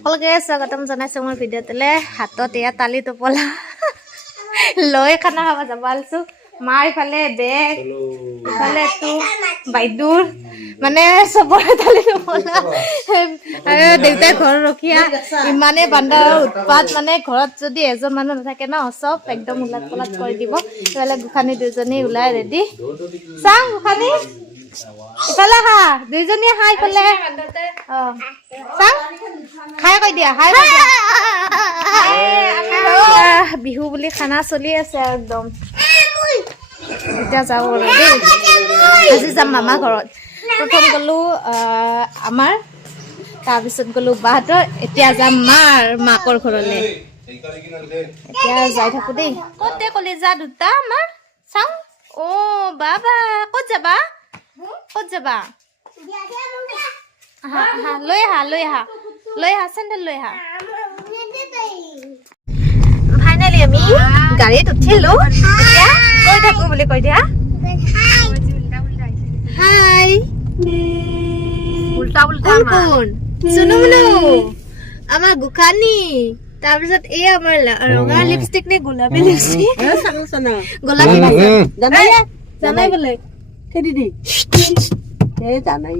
সকলোকে স্বাগতম জনাইছোঁ মোৰ ভিডিঅ'টোলৈ। হাতত এয়া তালি টোপলা লৈ খানা খাব যাব আলছোঁ। মাৰ ইফালে বেগ, ইফালে বাইদেউৰ মানে চবৰে তালি টোপলা আৰু দেউতাই ঘৰ ৰখীয়া ইমানে বান্দৰ উৎপাত মানে ঘৰত যদি এজন মানুহ নাথাকে ন চব একদম উলাট পলাট কৰি দিব। ইফালে গোসানী দুজনী ওলাই ৰেডি। চাওঁ গোসানী ইফালে হা দুইজনীয়ে হা ইফালে চাওঁ খাই কৈ দিয়া খাই কৈ দিয়া। বিহু বুলি খানা চলি আছে একদম। এতিয়া যাওঁ আৰু দেই, আজি যাম মামা ঘৰত। প্ৰথম গ'লোঁ আমাৰ, তাৰপিছত গ'লোঁ বাহঁতৰ, এতিয়া যাম মাকৰ ঘৰলৈ। এতিয়া যাই থাকোঁ দেই। ক'তে কলিজা দুটা আমাৰ চাওঁ। অ' বাবা ক'ত যাবা? ক'ত যাবা? আহা আহা লৈ আহা লৈ আহা লৈ আহা চেণ্ডেল লৈ আহা। ফাইনেলি আমি গাড়ীত উঠিলোঁ। এতিয়া কৈ থাকোঁ বুলি কৈ দিয়া। হাই উল্টা উল্টা কোন চুনু মুনু আমাৰ গোসানী। তাৰপিছত এই আমাৰ ৰঙা লিপষ্টিক নে গোলাপী লিপষ্টিক? গোলাপী জানাই বোলে খেদি জানাই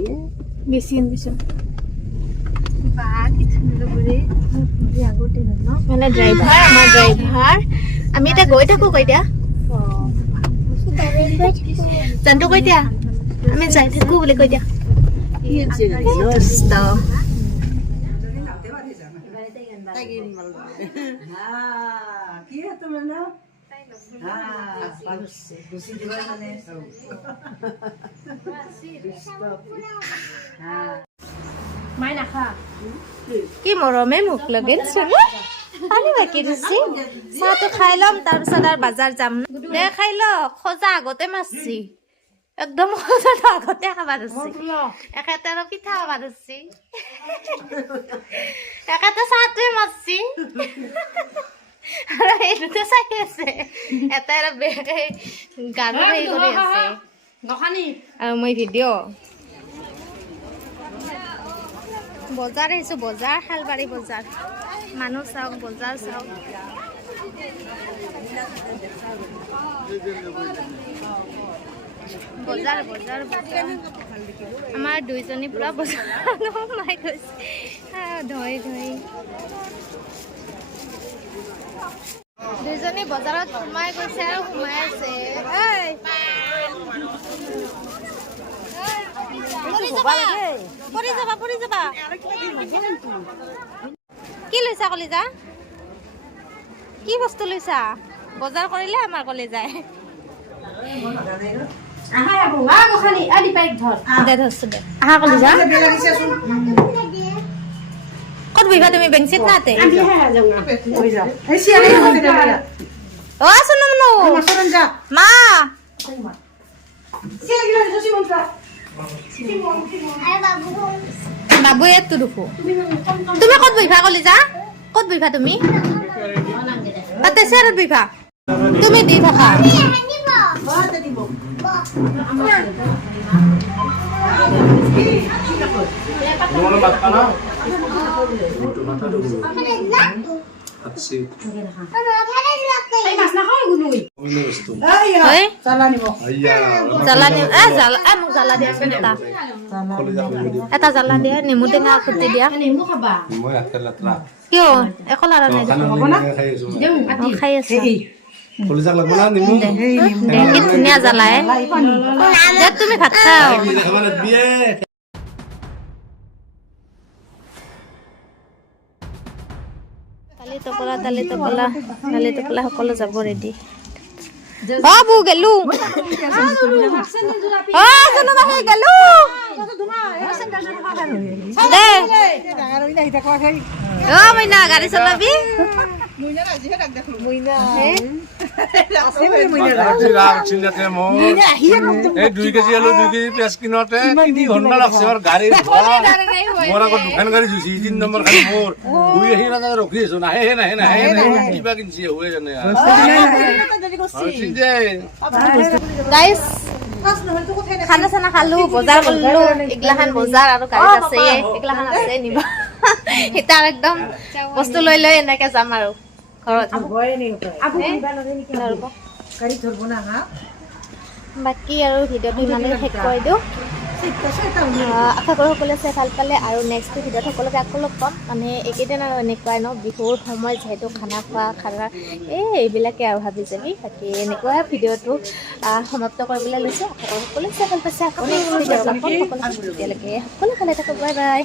বেছি মানে ড্ৰাইভাৰ আমাৰ ড্ৰাইভাৰ। আমি এতিয়া গৈ থাকো কৈ দিয়া জানটো কৈ দিয়া আমি যাই থাকো বুলি কৈ দিয়া। কি মৰমে মোক লগেন চুনু পানী বাকি দিছি। চাহটো খাই ল'ম তাৰপিছত আৰু বাজাৰ যাম দে। খাই ল খোজা আগতে মাৰছি একদম খোজাটো আগতে খাবা ধৰছি। একেতে আৰু পিঠা খাবা ধৰছি, একেতে চাহটোৱে মাৰছি আৰু সেইটোতে চাই আছে। এটা আৰু গানো হেৰি কৰি আছে আৰু মই ভিডিঅ' বজাৰ আহিছোঁ। বজাৰ শালবাৰী বজাৰ। মানুহ চাওক বজাৰ চাওক। বজাৰ বজাৰ বজাৰ আমাৰ দুইজনী পুৰা বজাৰ সোমাই গৈছে ধৰি ধৰি। দুইজনী বজাৰত সোমাই গৈছে আৰু সোমাই আছে। পৰি যাবা কি লৈছা কলিজা? কি বস্তু লৈছা? বজাৰ কৰিলে আমাৰ কলিজাই। ক'ত বহিবা তুমি? বেঞ্চিত নাতে মা বাবু ইয়াততো দেখো। তুমি ক'ত বহিবা কলিজা? ক'ত বহিবা তুমি? তাতে চেয়াৰত বহিবা। তুমি দি থাকা এটা জ্বালা দিয়া নেমু টেঙা খুটি দিয়া। কিয় একো লাৰা নাই খাই আছো। কি ধুনীয়া জ্বালাই তুমি ভাত খাও। তালি টোপলা সকলো যাব ৰেডি। বাবু গেলো গেলো মইনা গাড়ী চলাবি। খানা চানা খালো, বজাৰ কৰিলো, এগলাখান বজাৰ আৰু গাড়ীত আছে, এগলাখান আছে নিবা। তাৰ একদম বস্তু লৈ লৈ এনেকৈ যাম আৰু ঘৰত বাকী আৰু ভিডিঅ'টো ইমানেই শেষ কৰি দিওঁ আশা কৰোঁ সকলোৱে চাই ভাল পালে আৰু নেক্সট ভিডিঅ'ত সকলোকে আকৌ লগ পাম মানে এইকেইদিন আৰু এনেকুৱাই ন বিহুৰ সময় যিহেতু খানা খোৱা এইবিলাকে আৰু ভাবি যাবি বাকী এনেকুৱা ভিডিঅ'টো সমাপ্ত কৰিবলৈ লৈছোঁ আশা কৰোঁ সকলোৱে চাই ভাল পাইছে আকৌ নেক্সট ভিডিঅ'ত লগ পাম সকলোকে ভালে থাকক বাই বাই